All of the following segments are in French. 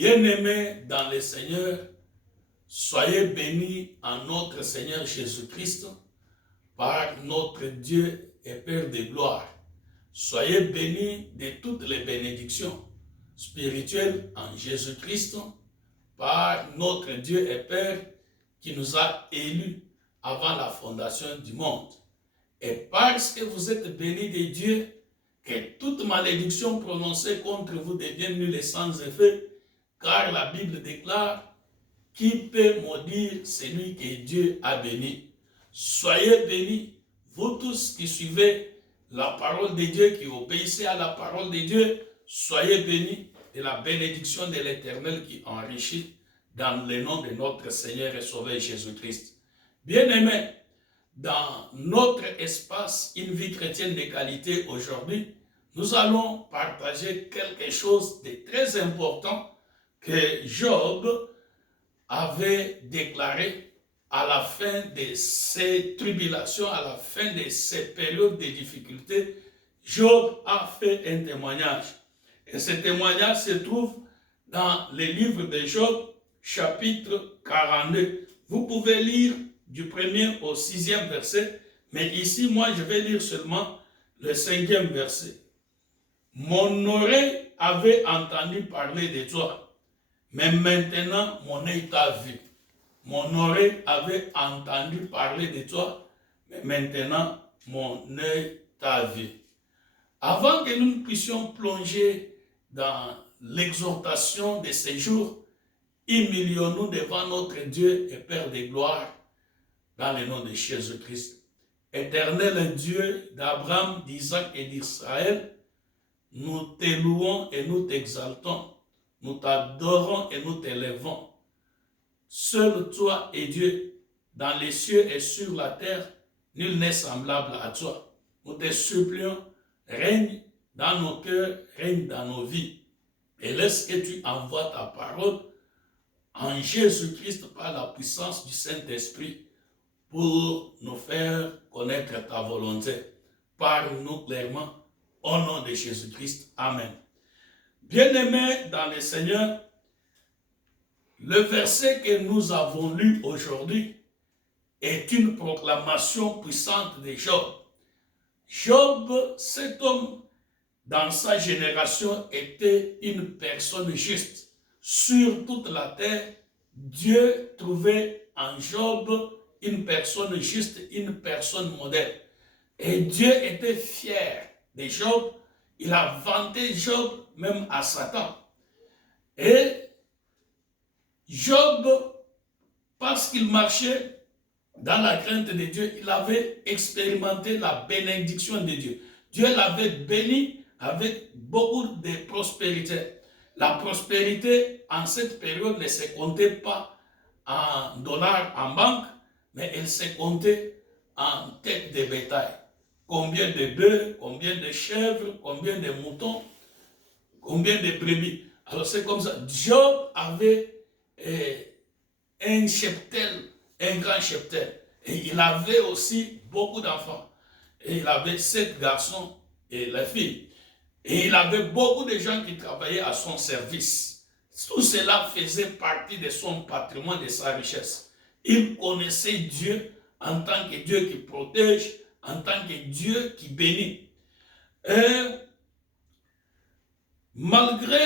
Bien-aimés dans le Seigneur, soyez bénis en notre Seigneur Jésus-Christ par notre Dieu et Père de gloire. Soyez bénis de toutes les bénédictions spirituelles en Jésus-Christ par notre Dieu et Père qui nous a élus avant la fondation du monde. Et parce que vous êtes bénis de Dieu, que toute malédiction prononcée contre vous devienne nulle et sans effet, car la Bible déclare: qui peut maudire celui que Dieu a béni? Soyez bénis, vous tous qui suivez la parole de Dieu, qui obéissez à la parole de Dieu, soyez bénis de la bénédiction de l'Éternel qui enrichit dans le nom de notre Seigneur et Sauveur Jésus-Christ. Bien-aimés, dans notre espace Une vie chrétienne de qualité aujourd'hui, nous allons partager quelque chose de très important que Job avait déclaré à la fin de ces tribulations, à la fin de ces périodes de difficultés. Job a fait un témoignage. Et ce témoignage se trouve dans le livre de Job, chapitre 42. Vous pouvez lire du 1er au 6e verset, mais ici, moi, je vais lire seulement le 5e verset. Mon oreille avait entendu parler de toi, mais maintenant mon œil t'a vu. Mon oreille avait entendu parler de toi, mais maintenant mon œil t'a vu. Avant que nous puissions plonger dans l'exhortation de ces jours, humilions-nous devant notre Dieu et Père de gloire, dans le nom de Jésus-Christ. Éternel Dieu d'Abraham, d'Isaac et d'Israël, nous te louons et nous t'exaltons, nous t'adorons et nous t'élèvons. Seul toi est Dieu, dans les cieux et sur la terre, nul n'est semblable à toi. Nous te supplions, règne dans nos cœurs, règne dans nos vies, et laisse que tu envoies ta parole en Jésus-Christ par la puissance du Saint-Esprit pour nous faire connaître ta volonté. Parle-nous clairement au nom de Jésus-Christ. Amen. Bien-aimés dans le Seigneur, le verset que nous avons lu aujourd'hui est une proclamation puissante de Job. Job, cet homme, dans sa génération, était une personne juste. Sur toute la terre, Dieu trouvait en Job une personne juste, une personne modèle. Et Dieu était fier de Job. Il a vanté Job même à Satan. Et Job, parce qu'il marchait dans la crainte de Dieu, il avait expérimenté la bénédiction de Dieu. Dieu l'avait béni avec beaucoup de prospérité. La prospérité en cette période ne se comptait pas en dollars en banque, mais elle se comptait en tête de bétail. Combien de bœufs, combien de chèvres, combien de moutons, combien de brebis. Alors c'est comme ça. Job avait un cheptel, un grand cheptel. Et il avait aussi beaucoup d'enfants. Et il avait 7 garçons et la fille. Et il avait beaucoup de gens qui travaillaient à son service. Tout cela faisait partie de son patrimoine, de sa richesse. Il connaissait Dieu en tant que Dieu qui protège, en tant que Dieu qui bénit. Et malgré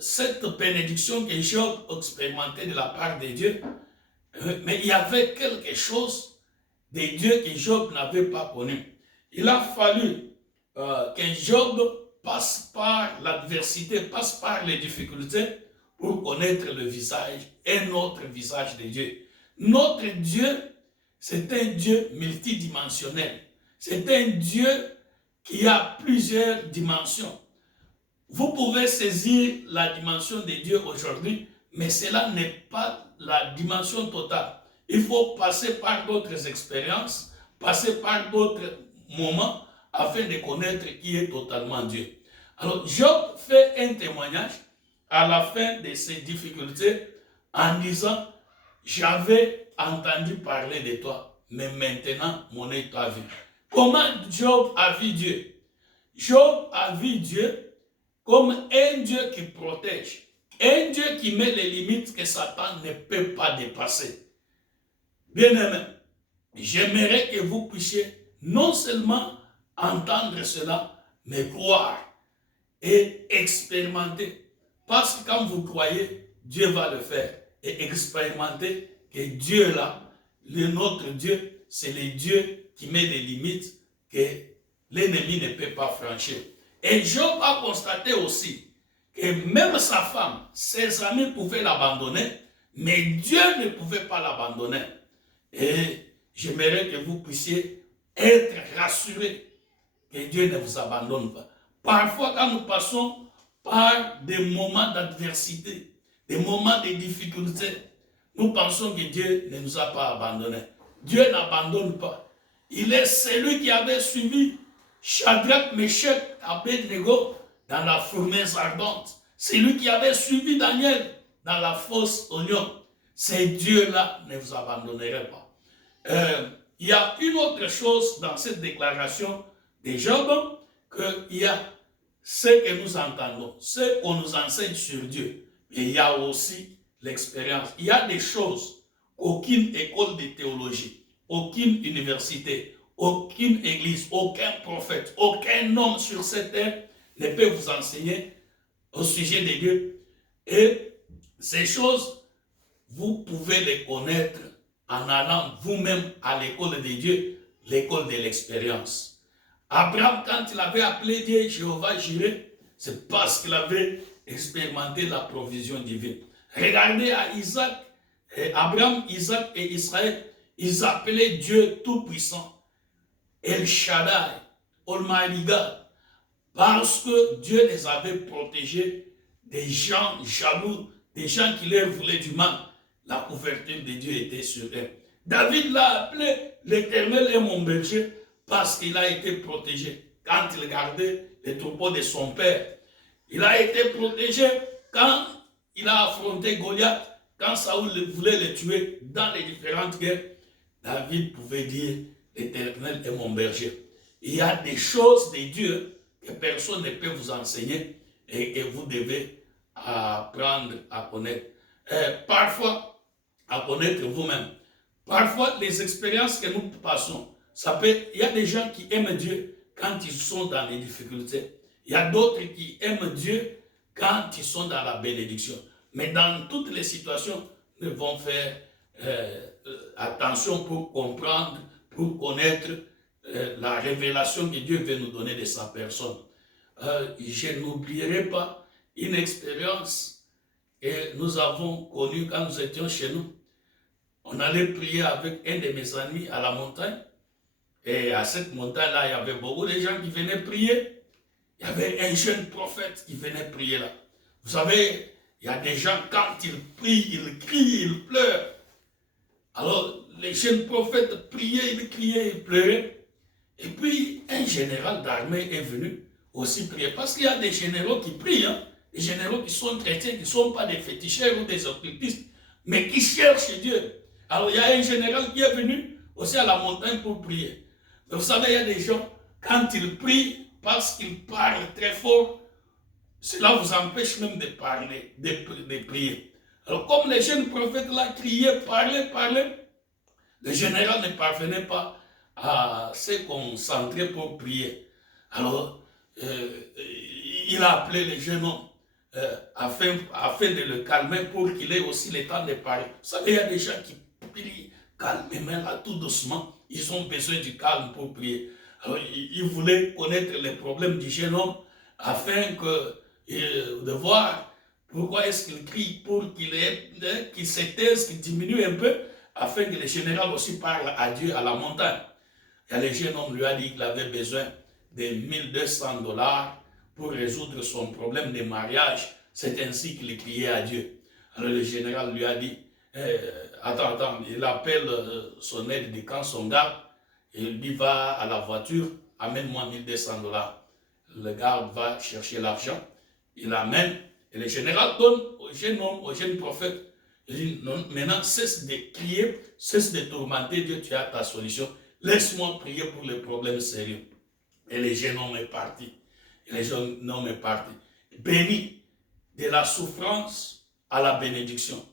cette bénédiction que Job expérimentait de la part de Dieu, mais il y avait quelque chose de Dieu que Job n'avait pas connu. Il a fallu que Job passe par l'adversité, passe par les difficultés pour connaître le visage, un autre visage de Dieu. Notre Dieu, c'est un Dieu multidimensionnel. C'est un Dieu qui a plusieurs dimensions. Vous pouvez saisir la dimension de Dieu aujourd'hui, mais cela n'est pas la dimension totale. Il faut passer par d'autres expériences, passer par d'autres moments afin de connaître qui est totalement Dieu. Alors, Job fait un témoignage à la fin de ses difficultés en disant: j'avais entendu parler de toi, mais maintenant mon œil t'a vu. Comment Job a vu Dieu? Job a vu Dieu comme un Dieu qui protège, un Dieu qui met les limites que Satan ne peut pas dépasser. Bien-aimés, j'aimerais que vous puissiez non seulement entendre cela, mais croire et expérimenter. Parce que quand vous croyez, Dieu va le faire. Et expérimenter que Dieu là, notre Dieu, c'est le Dieu qui met les limites que l'ennemi ne peut pas franchir. Et Job a constaté aussi que même sa femme, ses amis pouvaient l'abandonner, mais Dieu ne pouvait pas l'abandonner. Et j'aimerais que vous puissiez être rassurés que Dieu ne vous abandonne pas. Parfois, quand nous passons par des moments d'adversité, des moments de difficultés, nous pensons que Dieu ne nous a pas abandonnés. Dieu n'abandonne pas. Il est celui qui avait suivi Shadrach, Meshach, Abednego dans la fournaise ardente. C'est lui qui avait suivi Daniel dans la fosse au lion. Ces dieux-là ne vous abandonneraient pas. Il y a une autre chose dans cette déclaration de Job, qu'il y a ce que nous entendons, ce qu'on nous enseigne sur Dieu. Mais il y a aussi l'expérience. Il y a des choses qu'aucune école de théologie, aucune université, aucune église, aucun prophète, aucun homme sur cette terre ne peut vous enseigner au sujet de Dieu. Et ces choses, vous pouvez les connaître en allant vous-même à l'école de Dieu, l'école de l'expérience. Abraham, quand il avait appelé Dieu Jéhovah Jireh, c'est parce qu'il avait expérimenté la provision divine. Regardez à Isaac, Abraham, Isaac et Israël, ils appelaient Dieu Tout-Puissant, El Shaddai, Almighty God, parce que Dieu les avait protégés des gens jaloux, des gens qui leur voulaient du mal. La couverture de Dieu était sur eux. David l'a appelé l'Éternel est mon berger parce qu'il a été protégé quand il gardait les troupeaux de son père. Il a été protégé quand il a affronté Goliath, quand Saoul voulait le tuer dans les différentes guerres. David pouvait dire l'Éternel est mon berger. Il y a des choses de Dieu que personne ne peut vous enseigner et que vous devez apprendre à connaître. Parfois, à connaître vous-même. Parfois, les expériences que nous passons, il y a des gens qui aiment Dieu quand ils sont dans les difficultés. Il y a d'autres qui aiment Dieu quand ils sont dans la bénédiction. Mais dans toutes les situations, nous devons faire attention pour comprendre, pour connaître la révélation que Dieu veut nous donner de sa personne. Je n'oublierai pas une expérience que nous avons connue quand nous étions chez nous. On allait prier avec un de mes amis à la montagne. Et à cette montagne-là, il y avait beaucoup de gens qui venaient prier. Il y avait un jeune prophète qui venait prier là. Vous savez, il y a des gens, quand ils prient, ils crient, ils pleurent. Alors, les jeunes prophètes priaient, ils criaient, ils pleuraient. Et puis, un général d'armée est venu aussi prier. Parce qu'il y a des généraux qui prient, hein, des généraux qui sont chrétiens, qui ne sont pas des féticheurs ou des occultistes, mais qui cherchent Dieu. Alors, il y a un général qui est venu aussi à la montagne pour prier. Mais vous savez, il y a des gens, quand ils prient, parce qu'ils parlent très fort, cela vous empêche même de parler, de prier. Alors, comme les jeunes prophètes là criaient, parlaient, le général ne parvenait pas à se concentrer pour prier. Alors, il a appelé les jeunes hommes afin de le calmer pour qu'il ait aussi le temps de parler. Vous savez, il y a des gens qui prient calmement, là, tout doucement. Ils ont besoin du calme pour prier. Alors, il voulait connaître les problèmes du jeune homme afin de voir pourquoi est-ce qu'il crie, pour qu'il se taise, qu'il diminue un peu, afin que le général aussi parle à Dieu à la montagne. Et le jeune homme lui a dit qu'il avait besoin de 1200 $ pour résoudre son problème de mariage. C'est ainsi qu'il criait à Dieu. Alors le général lui a dit, attends, il appelle son aide de camp, son garde, et il dit, va à la voiture, amène-moi 1200 $. Le garde va chercher l'argent, il l'amène, et le général donne au jeune homme, au jeune prophète, il dit, non, maintenant cesse de crier, cesse de tourmenter Dieu, tu as ta solution, laisse-moi prier pour les problèmes sérieux. Et le jeune homme est parti. béni de la souffrance à la bénédiction.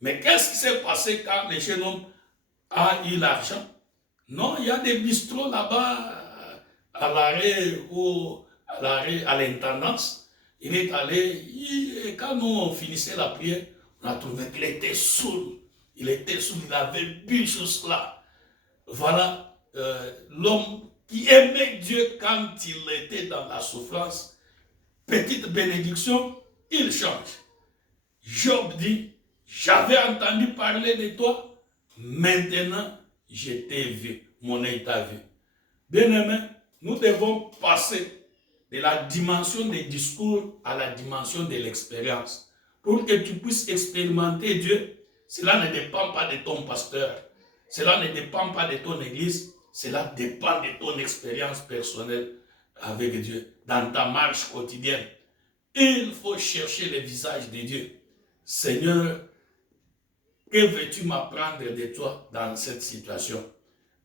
Mais qu'est-ce qui s'est passé quand le jeune homme a eu l'argent? Non, il y a des bistrots là-bas à l'arrêt ou à l'intendance. Il est allé, et quand nous on finissait la prière, on a trouvé qu'il était saoul. Il était saoul, il avait bu sur cela. Voilà l'homme qui aimait Dieu quand il était dans la souffrance. Petite bénédiction, il change. Job dit, j'avais entendu parler de toi, maintenant je t'ai vu, mon œil t'a vu. Bien-aimé, nous devons passer de la dimension des discours à la dimension de l'expérience. Pour que tu puisses expérimenter Dieu, cela ne dépend pas de ton pasteur, cela ne dépend pas de ton église, cela dépend de ton expérience personnelle avec Dieu, dans ta marche quotidienne. Il faut chercher le visage de Dieu. Seigneur, que veux-tu m'apprendre de toi dans cette situation?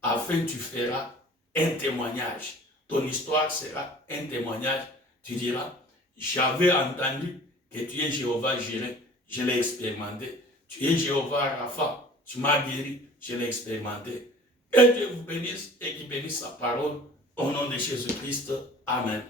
Afin tu feras un témoignage. Ton histoire sera un témoignage. Tu diras, j'avais entendu que tu es Jéhovah Jireh, je l'ai expérimenté. Tu es Jéhovah Rapha, tu m'as guéri, je l'ai expérimenté. Que Dieu vous bénisse et qu'il bénisse sa parole. Au nom de Jésus-Christ. Amen.